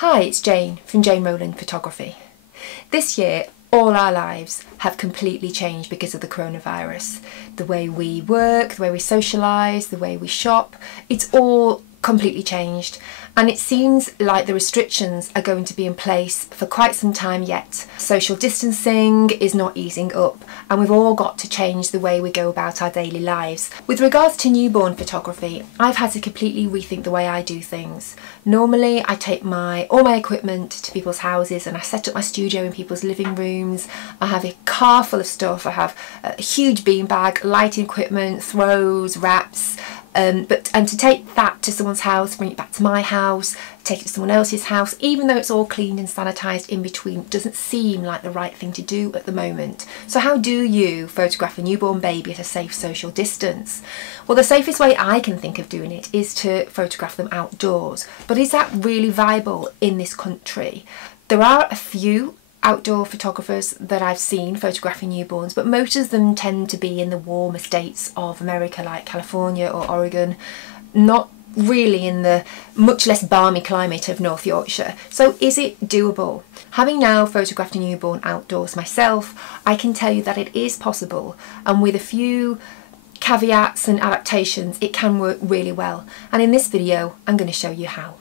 Hi, it's Jane from Jane Rowland Photography. This year, all our lives have completely changed because of the coronavirus. The way we work, the way we socialise, the way we shop, it's all completely changed. And it seems like the restrictions are going to be in place for quite some time yet. Social distancing is not easing up, and we've all got to change the way we go about our daily lives. With regards to newborn photography, I've had to completely rethink the way I do things. Normally, I take all my equipment to people's houses and I set up my studio in people's living rooms. I have a car full of stuff. I have a huge beanbag, lighting equipment, throws, wraps. And to take that to someone's house, bring it back to my house, take it to someone else's house, even though it's all cleaned and sanitised in between, doesn't seem like the right thing to do at the moment. So how do you photograph a newborn baby at a safe social distance? Well, the safest way I can think of doing it is to photograph them outdoors. But is that really viable in this country? There are a few outdoor photographers that I've seen photographing newborns, but most of them tend to be in the warmer states of America, like California or Oregon, not really in the much less balmy climate of North Yorkshire. So is it doable? Having now photographed a newborn outdoors myself, I can tell you that it is possible, and with a few caveats and adaptations it can work really well. And in this video I'm going to show you how.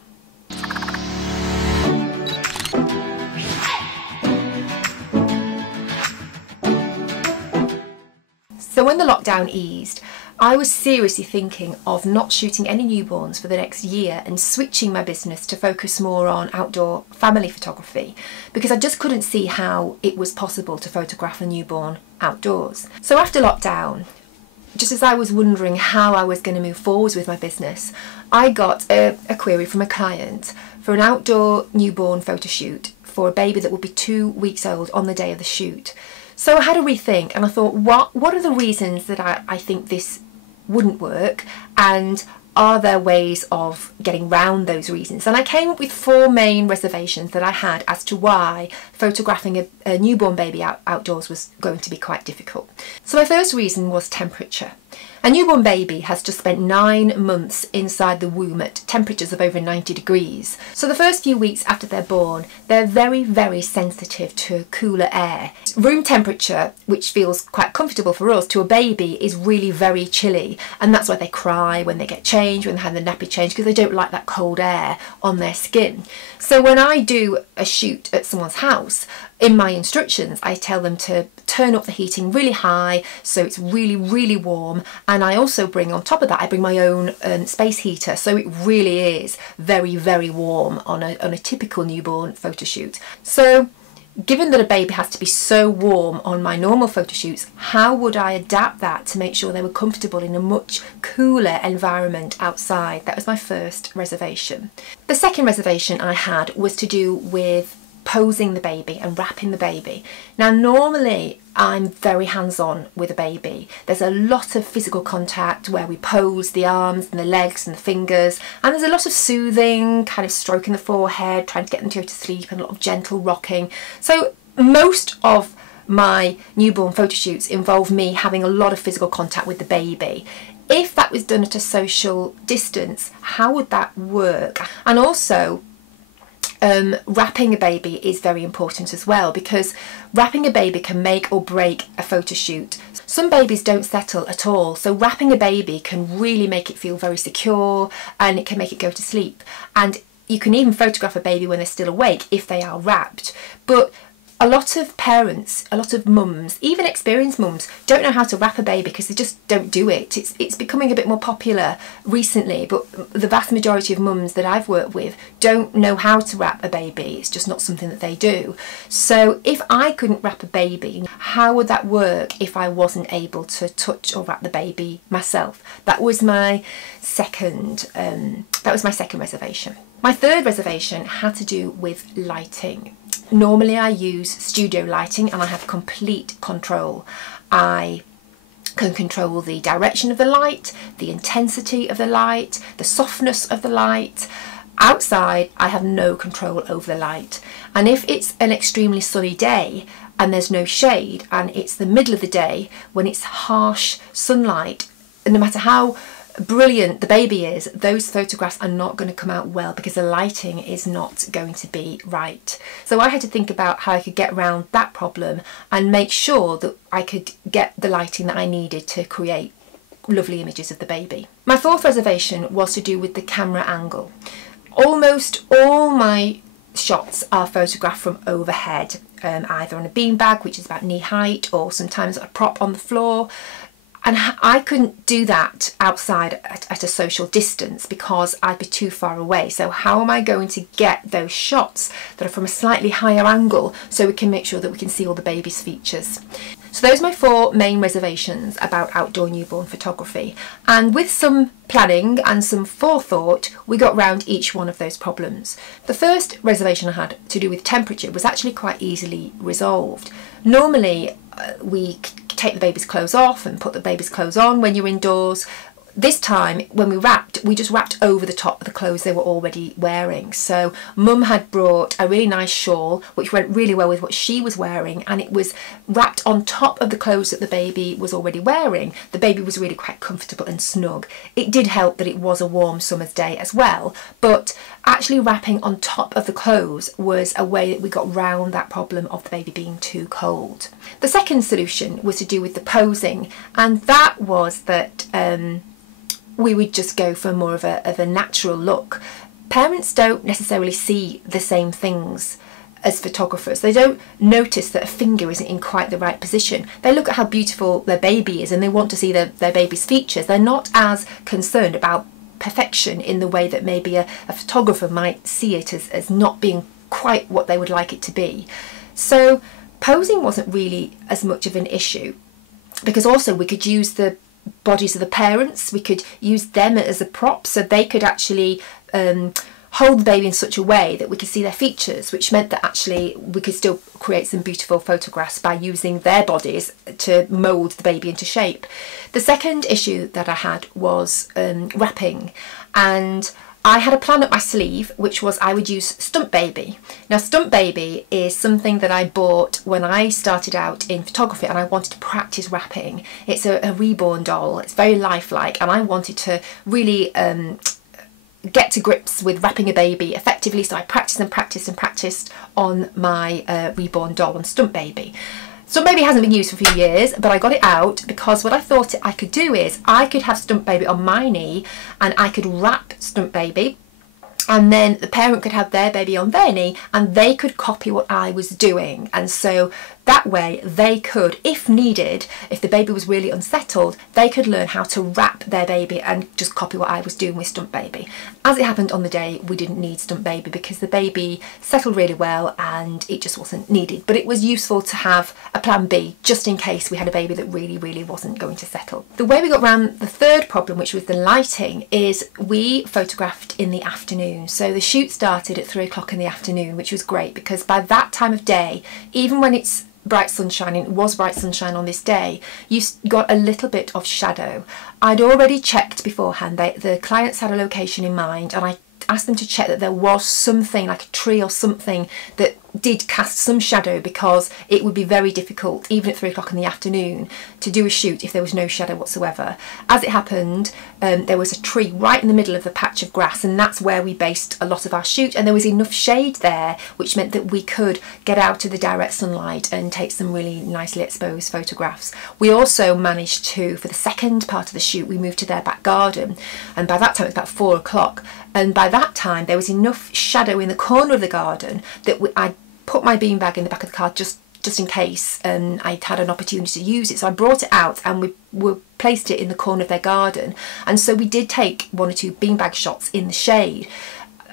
So when the lockdown eased, I was seriously thinking of not shooting any newborns for the next year and switching my business to focus more on outdoor family photography, because I just couldn't see how it was possible to photograph a newborn outdoors. So after lockdown, just as I was wondering how I was going to move forwards with my business, I got a query from a client for an outdoor newborn photo shoot for a baby that would be 2 weeks old on the day of the shoot. So I had a rethink and I thought, what are the reasons that I think this wouldn't work, and are there ways of getting round those reasons? And I came up with 4 main reservations that I had as to why photographing a newborn baby outdoors was going to be quite difficult. So my first reason was temperature. A newborn baby has just spent 9 months inside the womb at temperatures of over 90 degrees. So the first few weeks after they're born, they're very, very sensitive to cooler air. Room temperature, which feels quite comfortable for us, to a baby is really very chilly. And that's why they cry when they get changed, when they have the nappy changed, because they don't like that cold air on their skin. So when I do a shoot at someone's house, in my instructions I tell them to turn up the heating really high so it's really, really warm, and I also bring, on top of that, I bring my own space heater, so it really is very, very warm on a typical newborn photo shoot. So given that a baby has to be so warm on my normal photo shoots, how would I adapt that to make sure they were comfortable in a much cooler environment outside? That was my first reservation. The second reservation I had was to do with posing the baby and wrapping the baby. Now normally I'm very hands-on with a baby. There's a lot of physical contact where we pose the arms and the legs and the fingers, and there's a lot of soothing, kind of stroking the forehead, trying to get them to go to sleep, and a lot of gentle rocking. So most of my newborn photo shoots involve me having a lot of physical contact with the baby. If that was done at a social distance, how would that work? And also, wrapping a baby is very important as well, because wrapping a baby can make or break a photo shoot. Some babies don't settle at all, so wrapping a baby can really make it feel very secure, and it can make it go to sleep. And you can even photograph a baby when they're still awake if they are wrapped. But a lot of parents, a lot of mums, even experienced mums, don't know how to wrap a baby because they just don't do it. It's becoming a bit more popular recently, but the vast majority of mums that I've worked with don't know how to wrap a baby. It's just not something that they do. So if I couldn't wrap a baby, how would that work if I wasn't able to touch or wrap the baby myself? That was my second reservation. My third reservation had to do with lighting. Normally I use studio lighting and I have complete control. I can control the direction of the light, the intensity of the light, the softness of the light. Outside I have no control over the light, and if it's an extremely sunny day and there's no shade and it's the middle of the day when it's harsh sunlight, no matter how brilliant the baby is, those photographs are not going to come out well because the lighting is not going to be right. So I had to think about how I could get around that problem and make sure that I could get the lighting that I needed to create lovely images of the baby. My fourth reservation was to do with the camera angle. Almost all my shots are photographed from overhead, either on a beanbag, which is about knee height, or sometimes a prop on the floor. And I couldn't do that outside at a social distance because I'd be too far away. So how am I going to get those shots that are from a slightly higher angle so we can make sure that we can see all the baby's features? So those are my 4 main reservations about outdoor newborn photography. And with some planning and some forethought, we got round each one of those problems. The first reservation I had to do with temperature was actually quite easily resolved. Normally, we take the baby's clothes off and put the baby's clothes on when you're indoors. This time, when we just wrapped over the top of the clothes they were already wearing. So Mum had brought a really nice shawl, which went really well with what she was wearing, and it was wrapped on top of the clothes that the baby was already wearing. The baby was really quite comfortable and snug. It did help that it was a warm summer's day as well, but actually wrapping on top of the clothes was a way that we got round that problem of the baby being too cold. The second solution was to do with the posing, and that was that we would just go for more of a natural look. Parents don't necessarily see the same things as photographers. They don't notice that a finger isn't in quite the right position. They look at how beautiful their baby is and they want to see their baby's features. They're not as concerned about perfection in the way that maybe a photographer might see it as not being quite what they would like it to be. So posing wasn't really as much of an issue, because also we could use the bodies of the parents, we could use them as a prop, so they could actually hold the baby in such a way that we could see their features, which meant that actually we could still create some beautiful photographs by using their bodies to mould the baby into shape. The second issue that I had was wrapping, and I had a plan up my sleeve, which was I would use Stump Baby. Now, Stump Baby is something that I bought when I started out in photography and I wanted to practice wrapping. It's a reborn doll. It's very lifelike, and I wanted to really get to grips with wrapping a baby effectively, so I practiced and practiced and practiced on my reborn doll, on Stump Baby. Stump Baby hasn't been used for a few years, but I got it out because what I thought I could do is I could have Stump Baby on my knee and I could wrap Stump Baby, and then the parent could have their baby on their knee and they could copy what I was doing. And so that way they could, if needed, if the baby was really unsettled, they could learn how to wrap their baby and just copy what I was doing with Stump Baby. As it happened on the day, we didn't need Stump Baby because the baby settled really well and it just wasn't needed. But it was useful to have a plan B just in case we had a baby that really wasn't going to settle. The way we got around the third problem, which was the lighting, is we photographed in the afternoon. So the shoot started at 3 o'clock in the afternoon, which was great because by that time of day, even when it's bright sunshine, and it was bright sunshine on this day, you got a little bit of shadow. I'd already checked beforehand, the clients had a location in mind, and I asked them to check that there was something like a tree or something that did cast some shadow, because it would be very difficult even at 3 o'clock in the afternoon to do a shoot if there was no shadow whatsoever. As it happened, there was a tree right in the middle of the patch of grass, and that's where we based a lot of our shoot, and there was enough shade there which meant that we could get out of the direct sunlight and take some really nicely exposed photographs. We also managed to, for the second part of the shoot, we moved to their back garden, and by that time it was about 4 o'clock, and by that time there was enough shadow in the corner of the garden that I put my beanbag in the back of the car just in case I'd had an opportunity to use it. So I brought it out and we placed it in the corner of their garden, and so we did take 1 or 2 beanbag shots in the shade.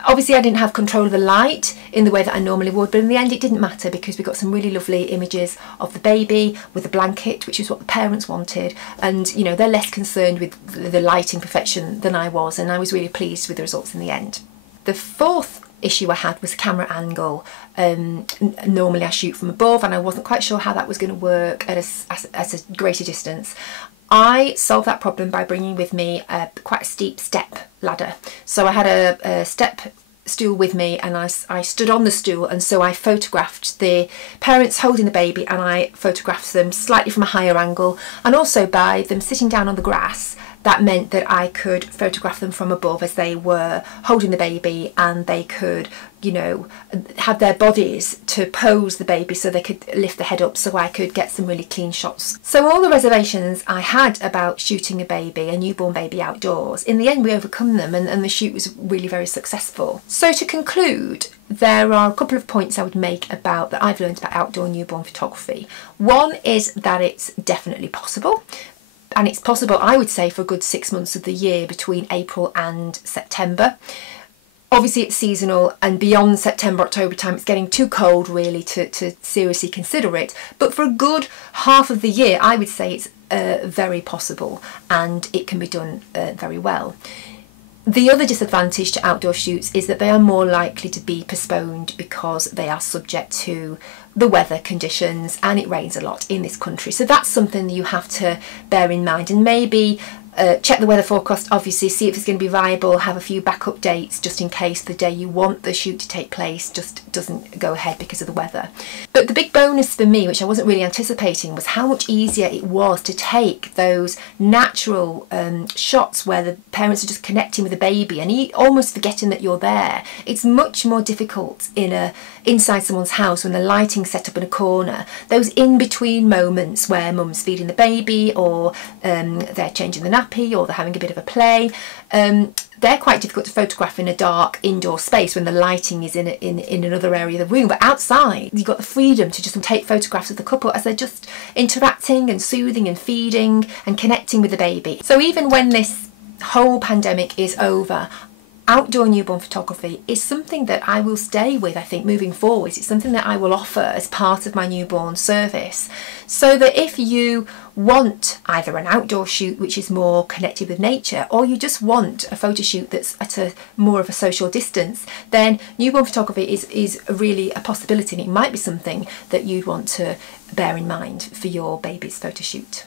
Obviously I didn't have control of the light in the way that I normally would, but in the end it didn't matter because we got some really lovely images of the baby with the blanket, which is what the parents wanted, and you know, they're less concerned with the lighting perfection than I was, and I was really pleased with the results in the end. The fourth issue I had was the camera angle. Normally I shoot from above and I wasn't quite sure how that was going to work at a greater distance. I solved that problem by bringing with me quite a steep step ladder. So I had a step stool with me, and I stood on the stool, and so I photographed the parents holding the baby, and I photographed them slightly from a higher angle, and also by them sitting down on the grass. that meant that I could photograph them from above as they were holding the baby, and they could, you know, have their bodies to pose the baby so they could lift the head up, so I could get some really clean shots. So all the reservations I had about shooting a newborn baby outdoors, in the end we overcome them, and the shoot was really very successful. So to conclude, there are a couple of points I would make that I've learned about outdoor newborn photography. One is that it's definitely possible. And it's possible, I would say, for a good 6 months of the year between April and September. Obviously it's seasonal, and beyond September, October time it's getting too cold really to seriously consider it. But for a good half of the year, I would say it's very possible, and it can be done very well. The other disadvantage to outdoor shoots is that they are more likely to be postponed because they are subject to the weather conditions, and it rains a lot in this country. So that's something that you have to bear in mind, and maybe check the weather forecast, obviously, see if it's going to be viable, have a few backup dates just in case the day you want the shoot to take place just doesn't go ahead because of the weather. But the big bonus for me, which I wasn't really anticipating, was how much easier it was to take those natural shots where the parents are just connecting with the baby and almost forgetting that you're there. It's much more difficult inside someone's house when the lighting's set up in a corner. Those in-between moments where mum's feeding the baby, or they're changing the nappy, or they're having a bit of a play, they're quite difficult to photograph in a dark indoor space when the lighting is in another area of the room. But outside, you've got the freedom to just take photographs of the couple as they're just interacting and soothing and feeding and connecting with the baby. So even when this whole pandemic is over, outdoor newborn photography is something that I will stay with, I think, moving forwards. It's something that I will offer as part of my newborn service, so that if you want either an outdoor shoot which is more connected with nature, or you just want a photo shoot that's at a more of a social distance, then newborn photography is really a possibility, and it might be something that you'd want to bear in mind for your baby's photo shoot.